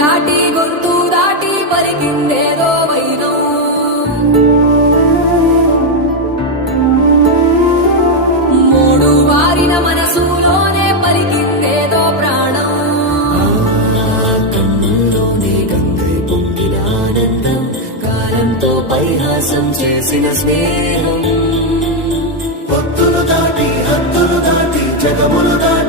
దాటి గొంతు దాటి పలికిందేదో వైరం. మూడు వారిన మనసులోనే పలికిందేదో ప్రాణం. కన్నుల్లోనే గంగై పొంగిన ఆనందం, కాలంతో పరిహాసం చేసిన స్నేహం. పొత్తులు దాటి హద్దులు దాటి జగములు దాటి